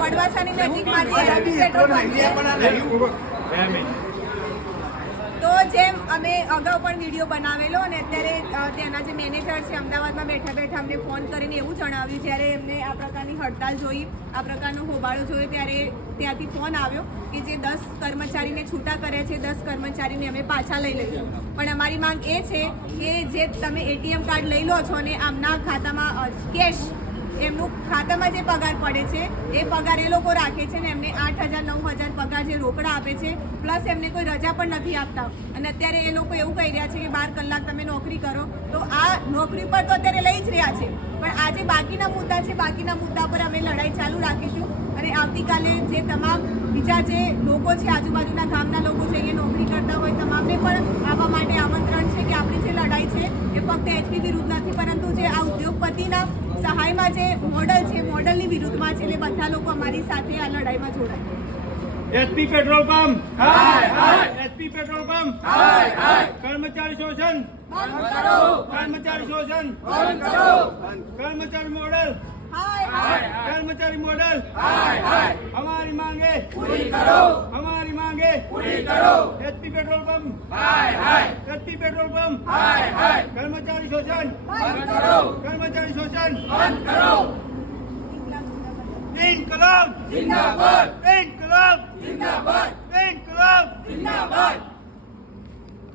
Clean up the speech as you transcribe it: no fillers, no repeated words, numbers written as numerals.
વડવાસાની નજીકમાં તો જેમ અમે અગાઉ પણ વિડીયો બનાવેલો અને અત્યારે ત્યાંના જે મેનેજર છે અમદાવાદમાં બેઠા બેઠા અમને ફોન કરીને એવું જણાવ્યું જ્યારે એમને આ પ્રકારની હડતાલ જોઈ, આ પ્રકારનો હોબાળો જોયો ત્યારે ત્યાંથી ફોન આવ્યો કે જે 10 કર્મચારીને છૂટા કરે છે 10 કર્મચારીને અમે પાછા લઈ લઈશું. પણ અમારી માંગ એ છે કે જે તમે એટીએમ કાર્ડ લઈ લો છો અને આમના ખાતામાં કેશ એમનું ખાતામાં જે પગાર પડે છે એ પગાર એ લોકો રાખે છે ને એમને 8,000 9,000 પગાર જે રોકડા આપે છે પ્લસ એમને કોઈ રજા પણ નથી આપતા. અને અત્યારે એ લોકો એવું કહી રહ્યા છે કે 12 કલાક તમે નોકરી કરો, તો આ નોકરી પર તો અત્યારે લઈ જ રહ્યા છે. પણ આજે બાકીના મુદ્દા છે, બાકીના મુદ્દા પર અમે લડાઈ ચાલુ રાખીશું અને આવતીકાલે જે તમામ બીજા જે લોકો છે આજુબાજુના ગામના લોકો છે એ નોકરી કરતા હોય તમામને પણ આવવા માટે આમંત્રણ છે કે આપણી જે લડાઈ છે એ ફક્ત એચપી વિરુદ્ધ નથી પરંતુ જે આ ઉદ્યોગપતિના સહાયમાં જે મોડલ છે મોડલની વિરુદ્ધમાં છે. એટલે બધા લોકો અમારી સાથે આ લડાઈમાં જોડાય. એસપી પેટ્રોલ પંપ હાય હાય, એસપી પેટ્રોલ પંપ હાય હાય, કર્મચારી શોષણ બંધ કરો, કર્મચારી શોષણ બંધ કરો, કર્મચારી મોડલ હાય હાય, કર્મચારી મોડલ હાય હાય, हमारी मांगे पूरी करो, हमारी मांगे पूरी करो, एसपी पेट्रोल पंप हाय हाय, एसपी पेट्रोल पंप हाय हाय, कर्मचारी शोषण બંધ કરો, કર્મચારી શોષણ બંધ કરો. इनकलाब जिंदाबाद, इनकलाब जिंदाबाद, इनकलाब जिंदाबाद.